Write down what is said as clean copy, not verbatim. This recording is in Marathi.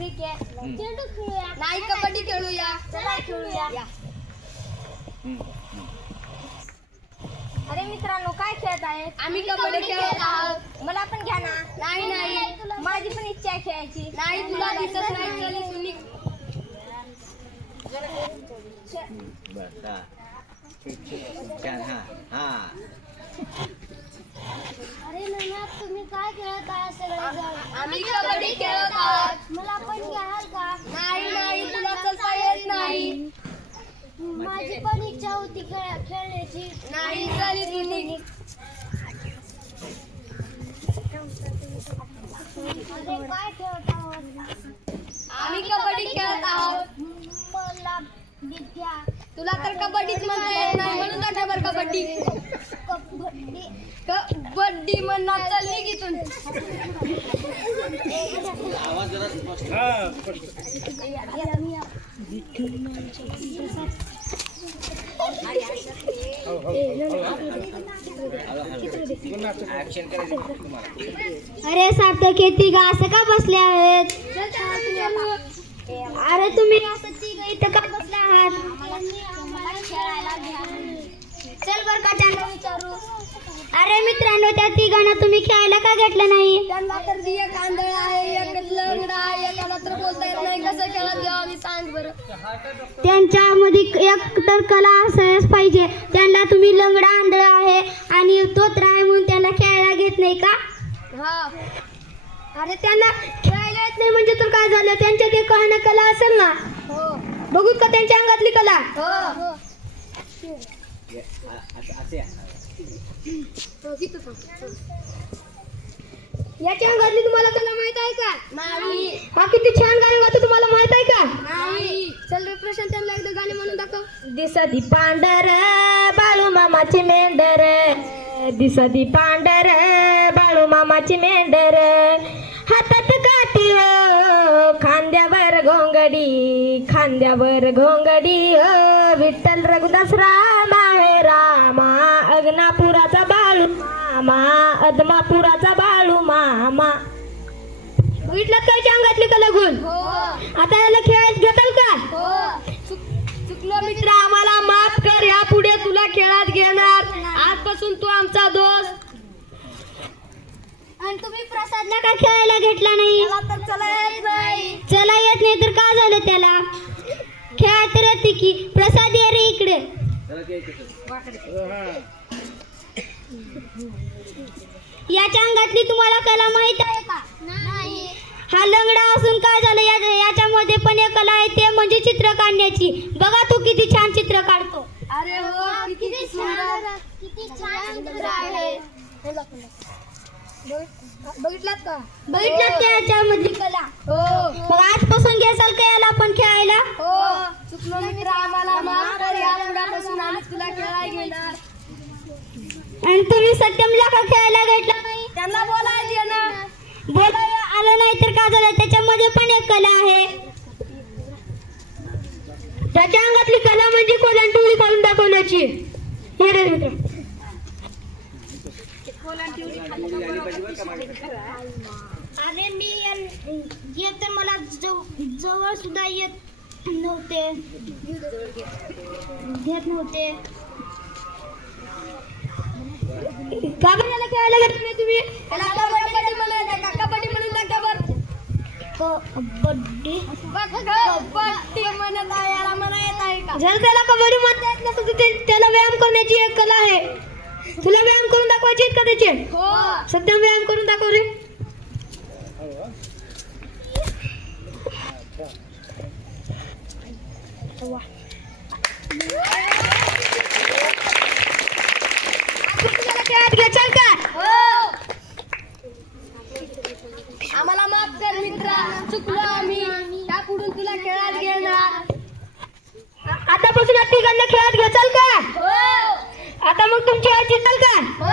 क्रिकेट खेळूया. नाही कबड्डी खेळूया. चला खेळूया. अरे मित्रांनो काय खेळत आहे? आम्ही कबड्डी खेळत आहोत. मला पण घ्या ना. नाही नाही माझी पण इच्छा आहे खेळायची. नाही तुला दिसत नाही. चल इथून निघ. अरे नैना तुम्ही काय खेळत आहात सगळेजण? आम्ही कबड्डी खेळत आहोत. मला पण घ्याल का? नाही नाही तुला चलता येत नाही. माझी पण इच्छा होती खेळण्याची. नाही चल इथून निघ. अरे काय खेळत आहोत? आम्ही कबड्डी खेळत आहोत. मला विद्या तुला तर कबड्डीच म्हणता येत नाही म्हणून टाका बरं कबड्डी. कबड्डी कबड्डी म्हणा. चल निघ इथून. अरे सार्थक खेती का असं का बसले आहेत? अरे तुम्ही असं तिघ इथं का बसले आहात? चल बर का त्यांना विचारू. अरे मित्रांनो त्या तिघांना तुम्ही खेळायला का घेतलं नाही? त्यांना तर एक आंधळ आहे, एक लंगडा आहे, एकाला तर बोलता येत नाही. कसं खेळत घ्यावं आम्ही सांग बरं. त्यांच्यामध्ये एक तर कला असायच पाहिजे. त्यांना तुम्ही लंगडा आंधळ आहे आणि तोत्र आहे म्हणून त्यांना खेळायला घेत नाही का? हा अरे त्यांना खेळायला येत नाही म्हणजे तर काय झालं? त्यांच्यात एक काही ना कला असेल ना. हो बघू का त्यांच्या अंगातली कला? हो याच्या अंगातली तुम्हाला कला माहित आहे का? नाही हा किती छान गाणं गातो तुम्हाला माहित आहे का? नाही. चल रे प्रशांत त्यांना एकदा गाणे म्हणून दाखव. दिसती पांढर बाळू मामाची मेंढर, दिसती पांढर बाळू मामाची मेंढर, हातात काठी हो खांद्यावर घोंगडी, खांद्यावर घोंगडी हो विठ्ठल रघुदास राम आहे रामा, अग्नापुराचा बाळू मामा, अदमापुराचा बाळू मामा. बघितलं काय अंगातली कला गुण? हो आता याला खेळायला घेताल का? हो चुकलो मित्र आम्हाला माफ कर. या पुढे तुला खेळात घेणार. आजपासून तू आमचा दोस्त. आणि तुम्ही प्रसादला का खेळायला घेतला नाही? त्याला तर चला येत नाही. चला येत नाही तर का झालं त्याला? खेळा तर येते की. प्रसाद ये रे इकडे. याच्या अंगातली तुम्हाला कला माहित आहे का? नाही. हा लंगडा असून काय झालं? याच्यामध्ये पण एक कला आहे ते म्हणजे चित्र काढण्याची. बघा तो किती छान चित्र काढतो. अरे हो किती सुंदर किती छान चित्र आहे. बघितलात का? बघितलं का याच्यामधली कला? हो मग आजपासून घ्याल का याला आपण खेळायला? हो चुकलो मित्र आम्हाला माफ कर. या पुढापासून आम्ही तुला खेळायला घेणार. आणि तुम्ही सत्यमला का खेळायला घेतला नाही? त्यांना बोलायचे ना. बोलायला आलं नाही तर का झालं? त्याच्यामध्ये पण एक कला आहे. त्याच्या अंगातली कला म्हणजे कोलांटी उडी काढून दाखवण्याची. हे रे मित्र अरे मी येत तर मला जवळ सुद्धा येत नव्हते, घेत नव्हते. का बरं याला खेळायला घेतलं नाही तुम्ही? त्याला कबड्डी म्हणून टाका. कबड्डी म्हणून टाका बरं. कबड्डी कबड्डी म्हणत आहे. याला म्हणा येत आहे का? जर त्याला कबड्डी म्हणता येत नसेल तर त्याला व्यायाम करण्याची एक कला आहे. तुला व्यायाम करून दाखवायचे आहेत का त्याचे? हो सध्या व्यायाम करून दाखव रे. खेळात घेचाल का? हो आम्हाला माफ कर मित्रा. चुकलो आम्ही. यापुढून तुला खेळायला घेणार. आतापासून या तिघांना खेळात घेचाल का? हो आता मग तुमची आई जिंकल का? हो